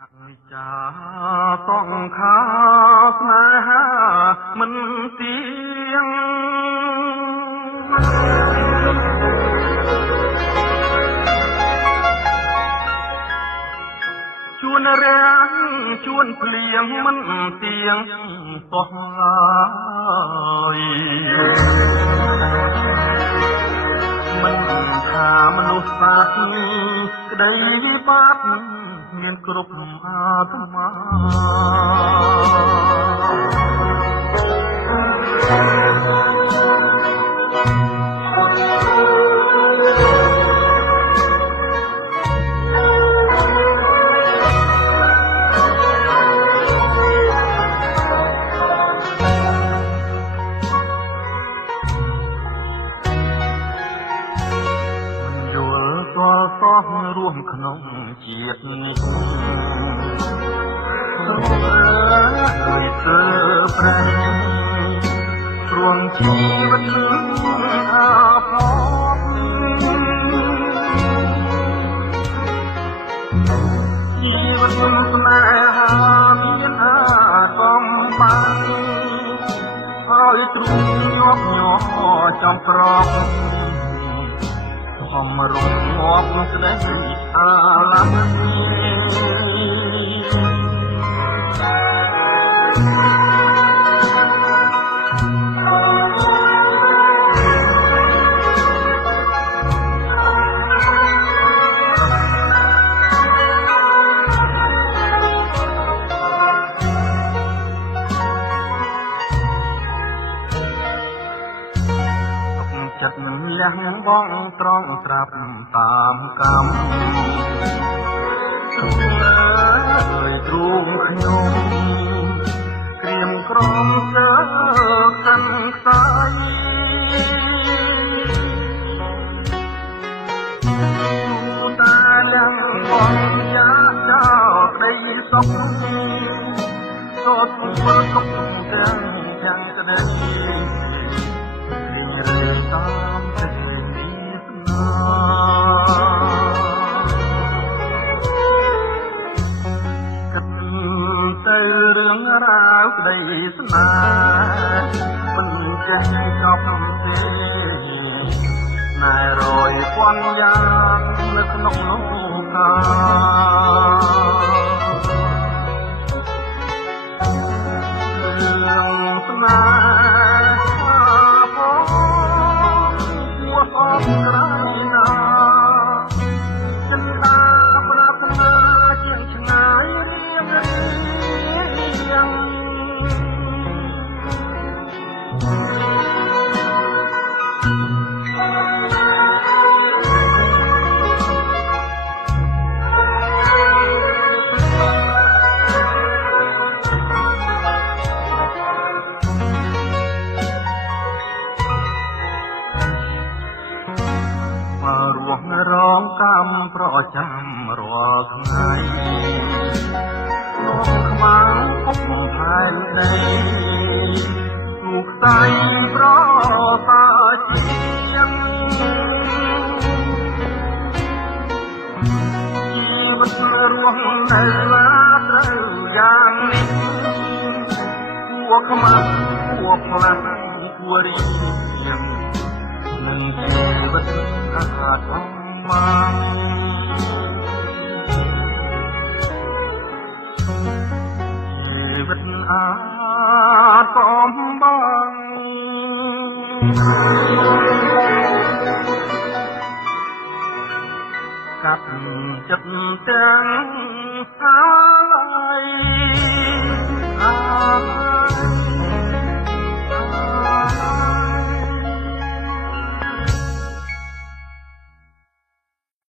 អនិច្ចាសង្ខារស្នេហាមិនទៀងជួនរាំងជួនភ្លៀងមិនទៀងសោះឡើយមិនថាមនុស្សសាស្ត្រក្តីបាត់មានគ្រប់អាត្មាសោះរួមក្នុងជាតិនេះដោយទើប្រែព្រមជីវិតអាផប់ជីវិតស្នេហាមានអាកំបាំងហើយទ្រូងញាប់ញ័រចំក្រកមរងងាប់ស្នេហ៍អាឡាំចិត្តលះបងត្រង់ត្រាប់តាមកម្មហើយទ្រូងខ្ញុំក្រៀមក្រំជើកាន់ខ្សែតាឡើងបងយ៉ាចោលក្តីសុខសូត្រធ្វើទុកទាំងក្តីតាមសេចក្តីស្នេហ៍គិតទៅរឿងរ៉ាវក្តីស្នេហ៍មិនចេះចប់ទេណែរយពាន់យ៉ាងនៅក្នុងលោកការឿងស្នេហ៍ក្រៃណាចិនតាប្រាថ្នាជាងឆ្ងាយរៀងរៀងរងកម្មប្រចាំរាល់ថ្ងៃលោកខ្មាំងពុកផែនដីទូកស្័យប្រសាជាងជីវិតរស់នៅឡាត្រូវយ៉ាងនេះគួរខ្មាំងគួរផ្លាស់គួររៀងនឹងជីវិតអាធម្មជីវិតអាកំបាំងកាត់ចិត្តទាំងហើយ